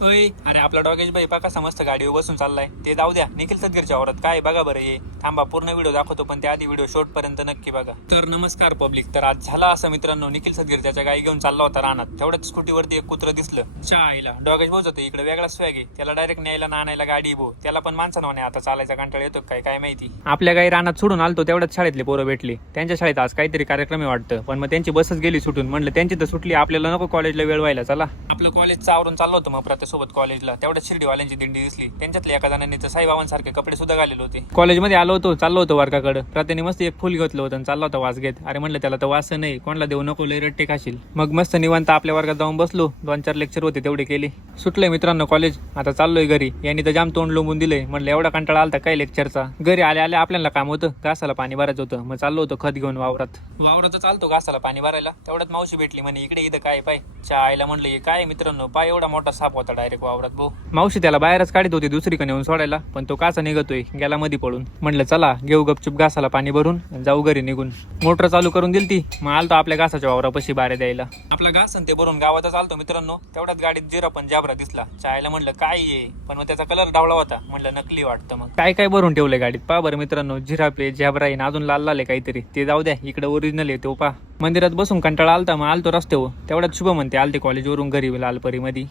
होय, अरे आपला डॉगेश भाई पा कसा मस्त गाडीवर बसून चाललाय. ते जाऊ द्या, निखिल सदगीरच्या औरत काय बघा बरं. ये थांबा, पूर्ण व्हिडिओ दाखवतो, पण त्याआधी व्हिडिओ शेवट पर्यंत नक्की बघा. तर नमस्कार पब्लिक. तर आज झाला असं मित्रांनो, निखिल सदगीर त्याच्या गाई घेऊन चालला होता रानात. तेवढ्याच स्कूटीवरती एक कुत्र दिसलं. आईला डॉगेश भाऊच होतं इकडे, वेगळा स्वॅग आहे. त्याला डायरेक्ट न्यायला ना आणायला गाडी भो. त्याला पण माणसानं म्हणे आता चालायचा कंटाळा येतो काय काय माहिती. आपल्या गाई रानात सोडून आलतो, तेवढ्याच शाळेतले पोरं भेटली. त्यांच्या शाळेत आज काहीतरी कार्यक्रम आहे वाटतं, पण मग त्यांची बसच गेली सुटून. म्हणलं त्यांची तर सुटली, आपल्याला नको कॉलेजला वेळ व्हायला. चला आपलं कॉलेजचं आवरून चाललो होतं मग प्रत्येसोबत कॉलेजला. तेवढ्याच शिर्डीवाल्यांची दिंडी दिसली. त्यांच्यातल्या एका जणांनी तर साईबाबांसारखे कपडे सुद्धा घालेले होते. कॉलेजमध्ये आलो होतो, चाललो होतो वर्गाकडे. प्रत्येने मस्त एक फुल घेतलं होतं आणि चालला होता वास घेत. अरे म्हणलं त्याला तर वास नाही, कोणाला देऊ नको, लय रट्टे खाशील. मग मस्त निवांत आपल्या वर्गात जाऊन बसलो. 2-4 लेक्चर होते तेवढे केले. सुटले मित्रांनो कॉलेज. आता चाललोय घरी. यांनी तर जाम तोंड लोंबून दिलंय. म्हणलं एवढा कंटाळा आलता काय लेक्चरचा. घरी आले आले आपल्याला काम होतं, घासाला पाणी भरायचं होतं. मग चाललो होतो खत घेऊन वावरात चालतो घासाला पाणी भरायला. तेवढ्यात मावशी भेटली. म्हणे इकडे इथं काय पाय आईला. म्हणलं हे काय मित्रांनो, पाय एवढा मोठा साप होता डायरेक्ट वावरात भाऊ. मावशी त्याला बाहेरच काढत होती दुसरीकडे येऊन सोडायला, पण तो काचा निघतोय गेला मध्ये पडून. म्हणलं चला घेऊ गपचूप घासाला पाणी भरून जाऊ घरी निघून. मोटर चालू करून दिली ती. मग आलतो आपल्या घासाच्या वावरापाशी बारे द्यायला. आपला घास ते भरून गावातच आलतो मित्रांनो. तेवढ्यात गाडीत जिरा पण जाबरा दिसला. चायला म्हणलं काय ये, पण मग त्याचा कलर डावळा होता. म्हणलं नकली वाटतं. मग काय काय भरून ठेवलंय गाडीत पा बरं मित्रांनो. जिरापले जाबरा येईन, अजून लाल लाल आहे काहीतरी. ते जाऊ द्या, इकडे ओरिजिनल आहे तो पा. मंदिरात बसून कंटाळा आलता, मग आलतो रस्त्यावर. तेवढ्यात शुभ म्हणते आलते कॉलेजवरून घरी लालपरी मध्ये.